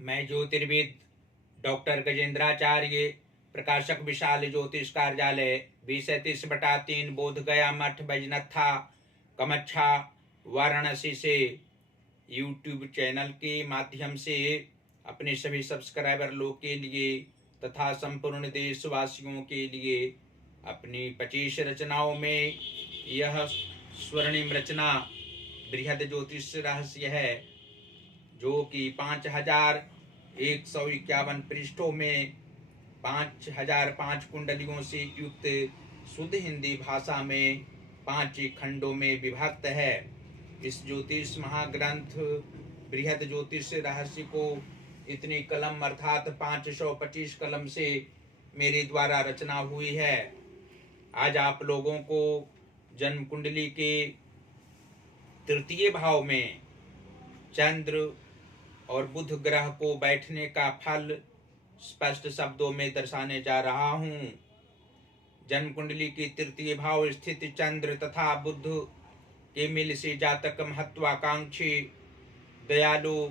मैं ज्योतिर्विद डॉक्टर गजेंद्राचार्य, प्रकाशक विशाल ज्योतिष कार्यालय 20-30/3 बोध गया मठ बैजनाथा कमच्छा वाराणसी से यूट्यूब चैनल के माध्यम से अपने सभी सब्सक्राइबर लोग के लिए तथा संपूर्ण देशवासियों के लिए अपनी 25 रचनाओं में यह स्वर्णिम रचना बृहद ज्योतिष रहस्य है, जो कि 5151 पृष्ठों में 5005 कुंडलियों से युक्त शुद्ध हिंदी भाषा में 5 खंडों में विभक्त है। इस ज्योतिष महाग्रंथ बृहद ज्योतिष रहस्य को इतनी कलम अर्थात 525 कलम से मेरे द्वारा रचना हुई है। आज आप लोगों को जन्म कुंडली के तृतीय भाव में चंद्र और बुध ग्रह को बैठने का फल स्पष्ट शब्दों में दर्शाने जा रहा हूँ। जन्म कुंडली की तृतीय भाव स्थित चंद्र तथा बुध के मिल से जातक महत्वाकांक्षी, दयालु,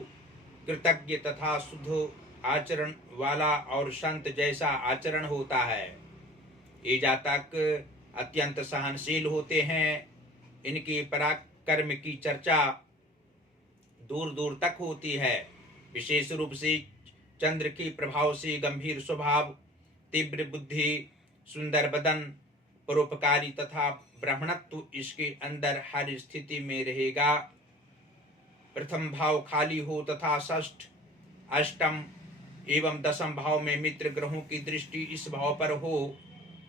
कृतज्ञ तथा शुद्ध आचरण वाला और संत जैसा आचरण होता है। ये जातक अत्यंत सहनशील होते हैं। इनकी पराक्रम की चर्चा दूर दूर तक होती है। विशेष रूप से चंद्र के प्रभाव से गंभीर स्वभाव, तीव्र बुद्धि, सुंदर बदन, परोपकारी तथा ब्राह्मणत्व इसके अंदर हर स्थिति में रहेगा। प्रथम भाव खाली हो तथा षष्ठ, अष्टम एवं दसम भाव में मित्र ग्रहों की दृष्टि इस भाव पर हो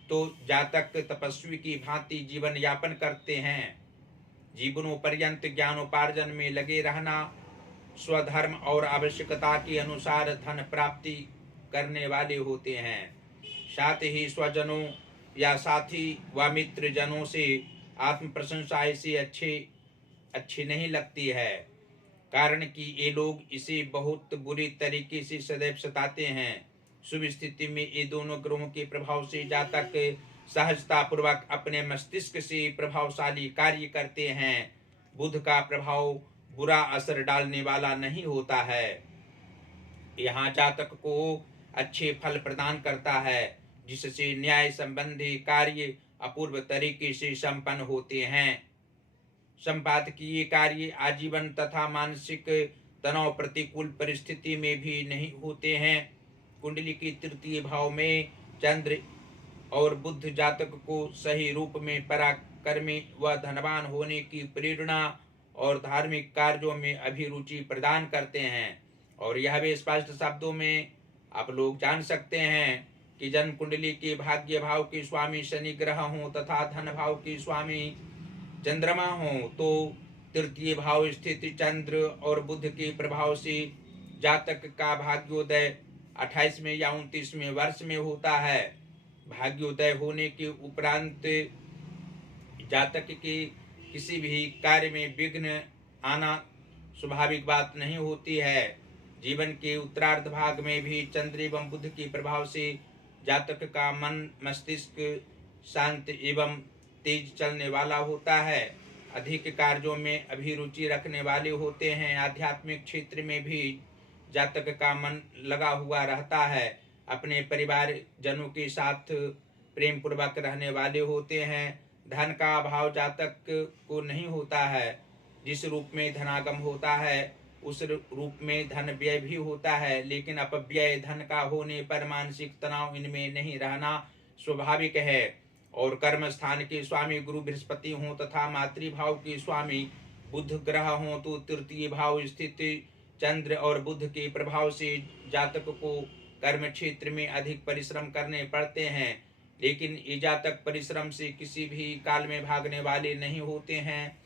तो जातक तपस्वी की भांति जीवन यापन करते हैं। जीवनों पर्यंत ज्ञानोपार्जन में लगे रहना, स्वधर्म और आवश्यकता के अनुसार धन प्राप्ति करने वाले होते हैं। साथ ही स्वजनों या साथी व मित्र जनों से आत्म प्रशंसा इसे अच्छी नहीं लगती है, कारण कि ये लोग इसे बहुत बुरी तरीके से सदैव सताते हैं। शुभ स्थिति में ये दोनों ग्रहों के प्रभाव से जातक सहजता पूर्वक अपने मस्तिष्क से प्रभावशाली कार्य करते हैं। बुध का प्रभाव बुरा असर डालने वाला नहीं होता है। यहाँ जातक को अच्छे फल प्रदान करता है, जिससे न्याय संबंधी कार्य अपूर्व तरीके से संपन्न होते हैं। संपादकीय कार्य आजीवन तथा मानसिक तनाव प्रतिकूल परिस्थिति में भी नहीं होते हैं। कुंडली की तृतीय भाव में चंद्र और बुध जातक को सही रूप में पराक्रमी व धनवान होने की प्रेरणा और धार्मिक कार्यों में अभिरुचि प्रदान करते हैं। और यह भी स्पष्ट शब्दों में आप लोग जान सकते हैं कि जन्म कुंडली के भाग्य भाव के स्वामी शनि ग्रह हों तथा धन भाव के स्वामी चंद्रमा हों तो तृतीय भाव स्थित चंद्र और बुध के प्रभाव से जातक का भाग्योदय 28वें या 29वें वर्ष में होता है। भाग्योदय होने के उपरांत जातक के किसी भी कार्य में विघ्न आना स्वाभाविक बात नहीं होती है। जीवन के उत्तरार्ध भाग में भी चंद्र एवं बुध के प्रभाव से जातक का मन मस्तिष्क शांत एवं तेज चलने वाला होता है। अधिक कार्यों में अभिरुचि रखने वाले होते हैं। आध्यात्मिक क्षेत्र में भी जातक का मन लगा हुआ रहता है। अपने परिवार जनों के साथ प्रेम पूर्वक रहने वाले होते हैं। धन का अभाव जातक को नहीं होता है। जिस रूप में धनागम होता है उस रूप में धन व्यय भी होता है, लेकिन अपव्यय धन का होने पर मानसिक तनाव इनमें नहीं रहना स्वाभाविक है। और कर्म स्थान के स्वामी गुरु बृहस्पति हों तथा मातृभाव के स्वामी बुध ग्रह हों तो तृतीय भाव स्थित चंद्र और बुध के प्रभाव से जातक को कर्म क्षेत्र में अधिक परिश्रम करने पड़ते हैं। लेकिन ये जातक परिश्रम से किसी भी काल में भागने वाले नहीं होते हैं।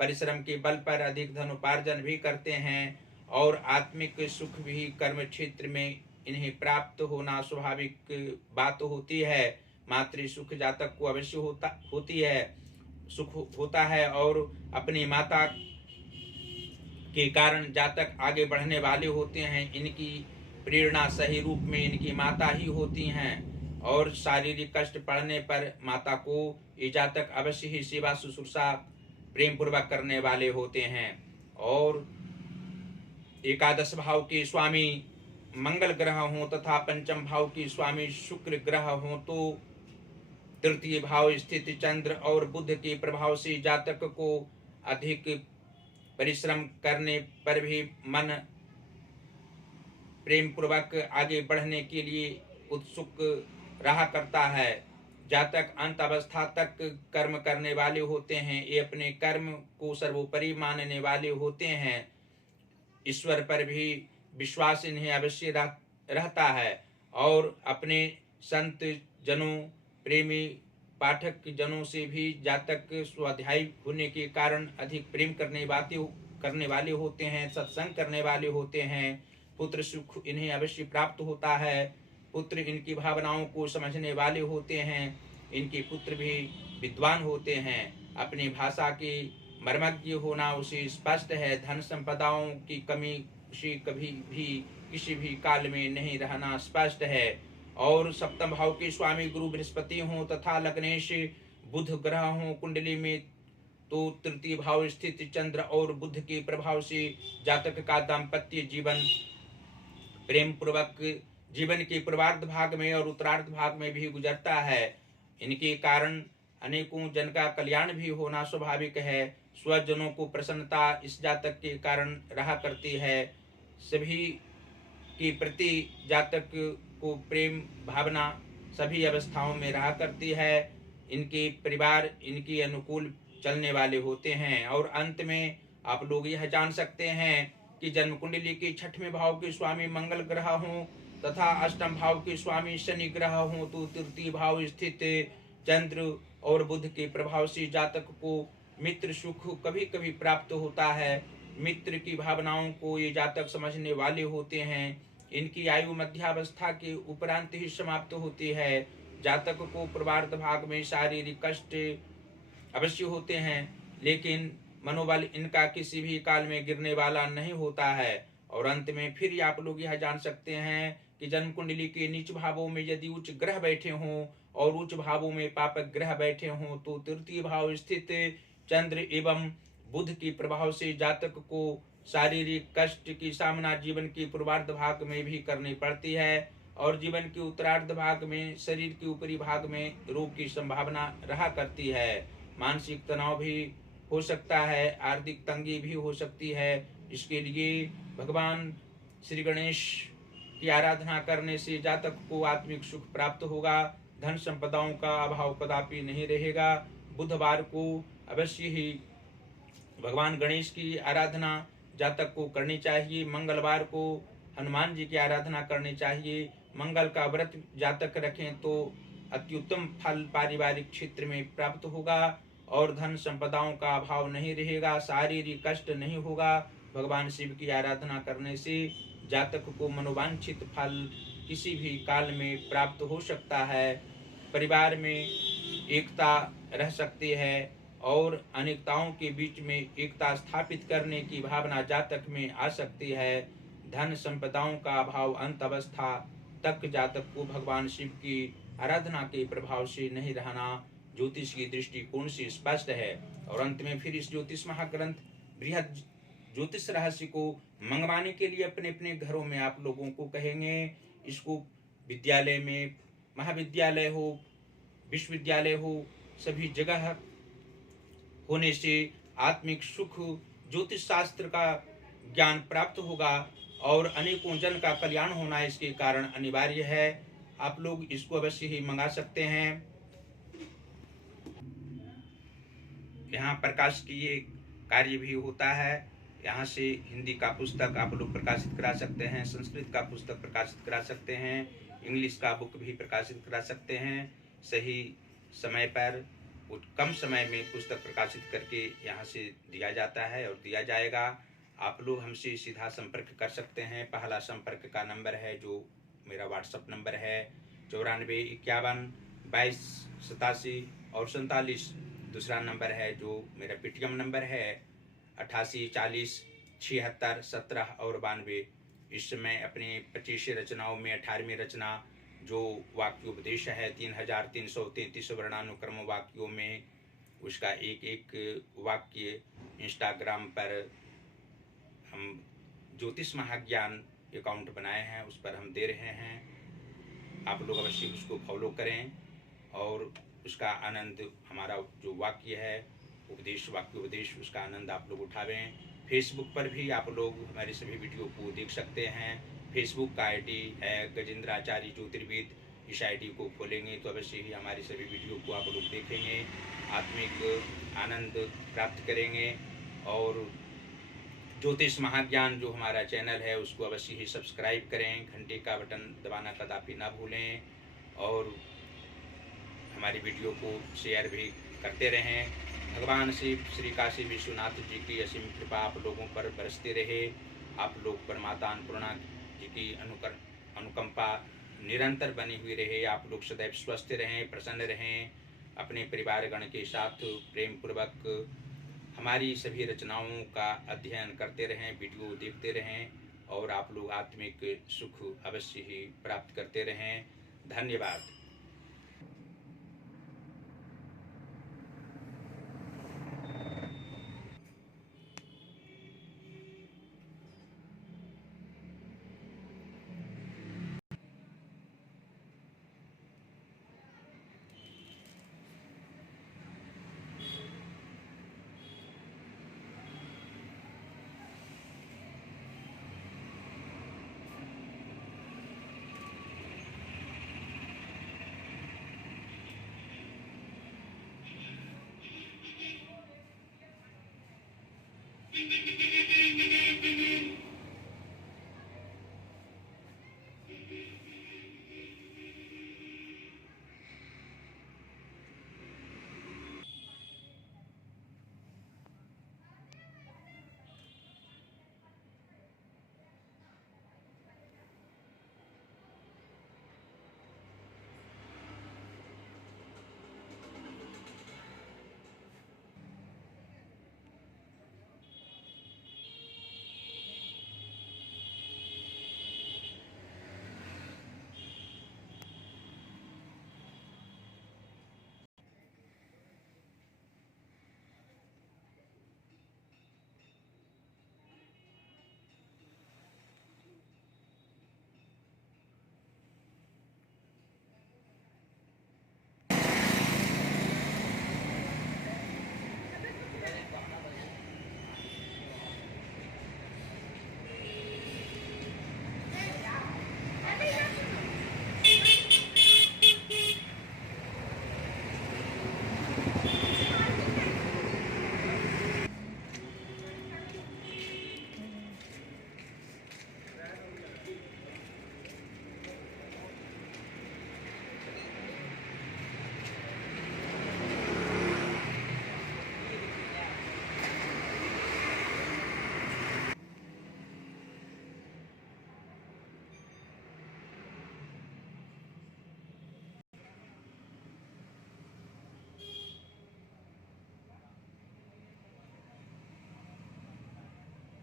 परिश्रम के बल पर अधिक धन उपार्जन भी करते हैं और आत्मिक सुख भी कर्म क्षेत्र में इन्हें प्राप्त होना स्वाभाविक बात होती है। मातृ सुख जातक को अवश्य होती है, सुख होता है और अपनी माता के कारण जातक आगे बढ़ने वाले होते हैं। इनकी प्रेरणा सही रूप में इनकी माता ही होती हैं और शारीरिक कष्ट पड़ने पर माता को ये जातक अवश्य ही सेवा शुश्रूषा प्रेम पूर्वक करने वाले होते हैं। और एकादश भाव के स्वामी मंगल ग्रह हो तथा पंचम भाव की स्वामी शुक्र ग्रह हो तो तृतीय भाव स्थित चंद्र और बुध के प्रभाव से जातक को अधिक परिश्रम करने पर भी मन प्रेम पूर्वक आगे बढ़ने के लिए उत्सुक रहा करता है। जातक अंत अवस्था तक कर्म करने वाले होते हैं। ये अपने कर्म को सर्वोपरि मानने वाले होते हैं। ईश्वर पर भी विश्वास इन्हें अवश्य रहता है और अपने संत जनों प्रेमी पाठक जनों से भी जातक स्वाध्यायी होने के कारण अधिक प्रेम करने वाले होते हैं, सत्संग करने वाले होते हैं। पुत्र सुख इन्हें अवश्य प्राप्त होता है। पुत्र इनकी भावनाओं को समझने वाले होते हैं। इनके पुत्र भी विद्वान होते हैं। अपनी भाषा की मर्मज्ञ होना उसे स्पष्ट है। धन संपदाओं की कमी उसे कभी भी किसी भी काल में नहीं रहना स्पष्ट है। और सप्तम भाव के स्वामी गुरु बृहस्पति हों तथा लग्नेश बुध ग्रह हों कुंडली में तो तृतीय भाव स्थित चंद्र और बुध के प्रभाव से जातक का दाम्पत्य जीवन प्रेम पूर्वक जीवन के पूर्वार्ध भाग में और उत्तरार्ध भाग में भी गुजरता है। इनके कारण अनेकों जन का कल्याण भी होना स्वाभाविक है। स्वजनों को प्रसन्नता इस जातक के कारण रहा करती है। सभी के प्रति जातक को प्रेम भावना सभी अवस्थाओं में रहा करती है। इनके परिवार इनके अनुकूल चलने वाले होते हैं। और अंत में आप लोग यह जान सकते हैं कि जन्म कुंडली के छठवें भाव के स्वामी मंगल ग्रह हों तथा अष्टम भाव के स्वामी शनि ग्रह हों तो तृतीय भाव स्थित चंद्र और बुध के प्रभाव से जातक को मित्र सुख कभी कभी प्राप्त होता है। मित्र की भावनाओं को ये जातक समझने वाले होते हैं। इनकी आयु मध्यावस्था के उपरांत ही समाप्त होती है। जातक को पूर्वार्ध भाग में शारीरिक कष्ट अवश्य होते हैं, लेकिन मनोबल इनका किसी भी काल में गिरने वाला नहीं होता है। और अंत में फिर आप लोग यह जान सकते हैं कि जन्म कुंडली के नीच भावों में यदि उच्च ग्रह बैठे हों और उच्च भावों में पापक ग्रह बैठे हों तो तृतीय भाव स्थित चंद्र एवं बुध के प्रभाव से जातक को शारीरिक कष्ट की सामना जीवन के पूर्वार्ध भाग में भी करनी पड़ती है और जीवन के उत्तरार्ध भाग में शरीर के ऊपरी भाग में रोग की संभावना रहा करती है। मानसिक तनाव भी हो सकता है, आर्थिक तंगी भी हो सकती है। इसके लिए भगवान श्री गणेश की आराधना करने से जातक को आत्मिक सुख प्राप्त होगा। धन संपदाओं का अभाव कदापि नहीं रहेगा। बुधवार को अवश्य ही भगवान गणेश की आराधना जातक को करनी चाहिए। मंगलवार को हनुमान जी की आराधना करनी चाहिए। मंगल का व्रत जातक रखें तो अत्युत्तम फल पारिवारिक क्षेत्र में प्राप्त होगा और धन संपदाओं का अभाव नहीं रहेगा, शारीरिक कष्ट नहीं होगा। भगवान शिव की आराधना करने से जातक को मनोवांछित फल किसी भी काल में प्राप्त हो सकता है। परिवार में एकता रह सकती है और अनेकताओं के बीच में एकता स्थापित करने की भावना जातक में आ सकती है। धन संपदाओं का अभाव अंत अवस्था तक जातक को भगवान शिव की आराधना के प्रभाव से नहीं रहना ज्योतिष की दृष्टिकोण से स्पष्ट है। और अंत में फिर इस ज्योतिष महाग्रंथ बृहद ज्योतिष रहस्य को मंगवाने के लिए अपने अपने घरों में आप लोगों को कहेंगे। इसको विद्यालय में, महाविद्यालय हो, विश्वविद्यालय हो, सभी जगह होने से आत्मिक सुख ज्योतिष शास्त्र का ज्ञान प्राप्त होगा और अनेकों जन का कल्याण होना इसके कारण अनिवार्य है। आप लोग इसको अवश्य ही मंगा सकते हैं। यहाँ प्रकाशिकीय कार्य भी होता है। यहाँ से हिंदी का पुस्तक आप लोग प्रकाशित करा सकते हैं, संस्कृत का पुस्तक प्रकाशित करा सकते हैं, इंग्लिश का बुक भी प्रकाशित करा सकते हैं। सही समय पर कम समय में पुस्तक प्रकाशित करके यहाँ से दिया जाता है और दिया जाएगा। आप लोग हमसे सीधा संपर्क कर सकते हैं। पहला संपर्क का नंबर है जो मेरा व्हाट्सएप नंबर है 94512287 और 47। दूसरा नंबर है जो मेरा पेटीएम नंबर है 88407617 और 92। इस समय अपनी 25 रचनाओं में 18वीं रचना जो वाक्योपदेश है 3333 वर्णानुक्रम वाक्यों में, उसका एक एक वाक्य इंस्टाग्राम पर हम ज्योतिष महाज्ञान अकाउंट बनाए हैं, उस पर हम दे रहे हैं। आप लोग अवश्य उसको फॉलो करें और उसका आनंद, हमारा जो वाक्य है उपदेश, वाक्य उपदेश, उसका आनंद आप लोग उठावें। फेसबुक पर भी आप लोग हमारे सभी वीडियो को देख सकते हैं। फेसबुक का आईडी है गजेंद्र आचार्य ज्योतिर्विद। इस आईडी को खोलेंगे तो अवश्य ही हमारे सभी वीडियो को आप लोग देखेंगे, आत्मिक आनंद प्राप्त करेंगे। और ज्योतिष महाज्ञान जो हमारा चैनल है उसको अवश्य ही सब्सक्राइब करें, घंटे का बटन दबाना कदापि ना भूलें और हमारी वीडियो को शेयर भी करते रहें। भगवान शिव श्री काशी विश्वनाथ जी की असीम कृपा आप लोगों पर बरसती रहे। आप लोग पर माता अन्नपूर्णा जी की अनुकंपा निरंतर बनी हुई रहे। आप लोग सदैव स्वस्थ रहें, प्रसन्न रहें, अपने परिवारगण के साथ प्रेम पूर्वक हमारी सभी रचनाओं का अध्ययन करते रहें, वीडियो देखते रहें और आप लोग आत्मिक सुख अवश्य ही प्राप्त करते रहें। धन्यवाद।